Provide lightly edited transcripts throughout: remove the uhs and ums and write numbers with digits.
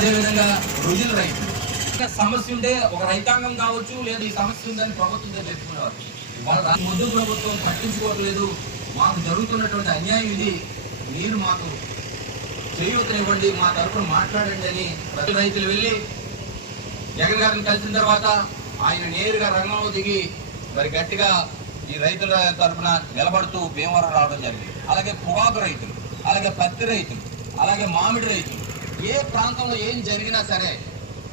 అదేవిధంగా రుజుల రైతులు సమస్య ఉంటే ఒక రైతాంగం కావచ్చు లేదా ఈ సమస్య ఉందని ప్రభుత్వంతో చెప్పుకునేవారు. వాళ్ళ ముందు ప్రభుత్వం పట్టించుకోవట్లేదు, మాకు జరుగుతున్నటువంటి అన్యాయం ఇది, మీరు మాకు చేయూతనివ్వండి, మా తరఫున మాట్లాడండి అని ప్రతి రైతులు వెళ్ళి జగన్ గారిని కలిసిన తర్వాత ఆయన నేరుగా రంగంలో దిగి మరి గట్టిగా ఈ రైతుల తరఫున నిలబడుతూ భీమవరం రావడం జరిగింది. అలాగే పొగాకు రైతులు, అలాగే పత్తి రైతులు, అలాగే మామిడి రైతులు, ఏ ప్రాంతంలో ఏం జరిగినా సరే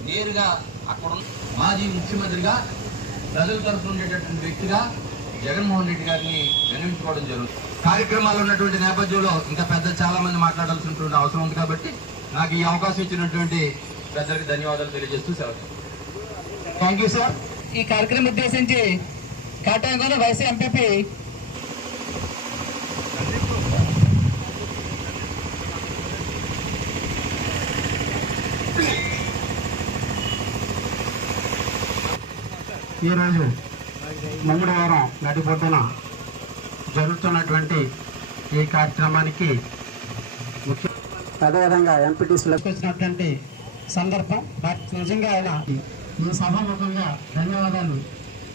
నేరుగా అక్కడ మాజీ ముఖ్యమంత్రిగా ప్రజల తరఫున ఉండేటటువంటి వ్యక్తిగా జగన్మోహన్ రెడ్డి గారిని వినియోగించుకోవడం జరుగుతుంది. కార్యక్రమాలు ఉన్నటువంటి నేపథ్యంలో ఇంకా పెద్ద చాలా మంది మాట్లాడాల్సినటువంటి అవసరం ఉంది కాబట్టి నాకు ఈ అవకాశం ఇచ్చినటువంటి పెద్దలకు ధన్యవాదాలు తెలియజేస్తూ సెలవు. Thank you sir. ఈ కార్యక్రమం ఉద్దేశించి కాటాంగోన వైసీ ఎంపీపీ ఈరోజు మంగళవారం నడిపొద్దున జరుగుతున్నటువంటి ఈ కార్యక్రమానికి ముఖ్య అదేవిధంగా ఎంపీటీసీలకు వచ్చినటువంటి సందర్భం నిజంగా ఆయన ఈ సభాముఖంగా ధన్యవాదాలు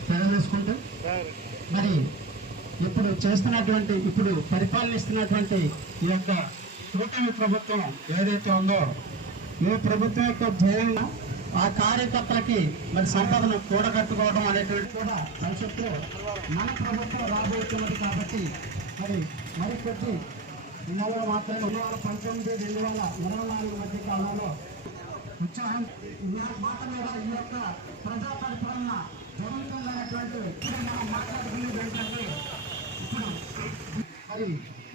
తెలియజేసుకుంటూ మరి ఇప్పుడు పరిపాలనిస్తున్నటువంటి ఈ యొక్క కూటమి ప్రభుత్వం ఏదైతే ఉందో ఈ ప్రభుత్వం యొక్క ధ్యేయంగా ఆ కార్యకర్తలకి మరి సంపదను కూడగట్టుకోవడం అనేటువంటి కూడా భవిష్యత్తులో మన ప్రభుత్వం రాబోతున్నది కాబట్టి మరి కొద్ది నెలలు మాత్రమే 2019-2024 మధ్య కాలంలో ఉత్సాహం మాట మీద ఈ యొక్క ప్రజా పరిపాలన జరుగుతుందనేటువంటి మనం మాట్లాడుకునేది ఏంటంటే ఇప్పుడు మరి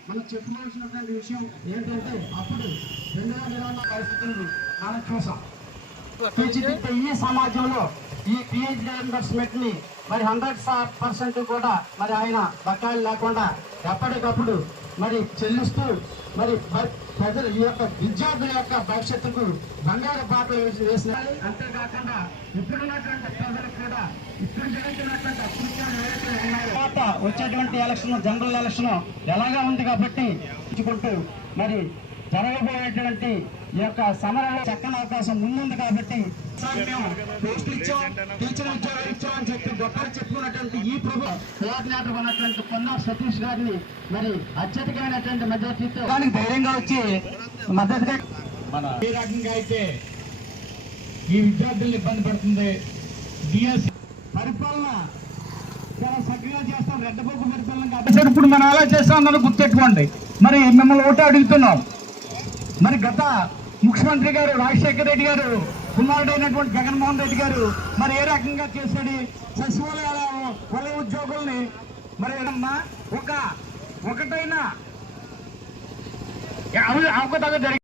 మనం చెప్పుకోవాల్సినటువంటి విషయం ఏంటంటే అప్పుడు 2024 పరిస్థితులను మనం చూసాం. ఈ సమాజంలో ఈ పిహెచ్ రియంబర్స్మెంట్ ని మరి 100% కూడా మరి ఆయన బకాయిలు లేకుండా ఎప్పటికప్పుడు మరి చెల్లిస్తూ మరి ప్రజల ఈ యొక్క విద్యార్థుల యొక్క భవిష్యత్తుకు బంగారు బాటలు వేసిన అంతేకాకుండా ఇప్పుడున్నటువంటి ప్రజలకు కూడా ఇప్పుడు జరుగుతున్నటువంటి అభివృద్ధి ఏదైతే ఉన్నాయో వచ్చేటువంటి ఎలక్షన్ జనరల్ ఎలక్షన్ ఎలాగా ఉంది కాబట్టి మరి జరగబోయేటువంటి ఈ యొక్క సమరంలో చక్కని అవకాశం ముందుంది కాబట్టి పోస్టులు ఇచ్చాం, టీచర్ ఉద్యోగాలు ఇచ్చామని చెప్పి గొప్పలు చెప్పుకున్నటువంటి ఈ ప్రభుత్వం కోఆర్డినేటర్ ఉన్నటువంటి పొన్నా సతీష్ గారిని మరి అత్యధికమైనటువంటి మెజార్టీతో ధైర్యంగా వచ్చి మద్దతుగా ఏ రకంగా అయితే ఈ విద్యార్థులను ఇబ్బంది పడుతుంది. డిఎస్ పరిపాలన చాలా చక్కగా చేస్తాం, రెడ్డబొగ్గు పరిపాలన కాబట్టి ఇప్పుడు మనం ఎలా చేస్తాం అన్నది గుర్తెట్టుకోండి. మరి మిమ్మల్ని ఓటు అడుగుతున్నాం. మరి గత ముఖ్యమంత్రి గారు రాజశేఖర రెడ్డి గారు కుమారుడైనటువంటి జగన్మోహన్ రెడ్డి గారు మరి ఏ రకంగా చేశాడు సచివాలయాల వలయ ఉద్యోగుల్ని మరి ఒకటైనా అవకతవక జరిగింది.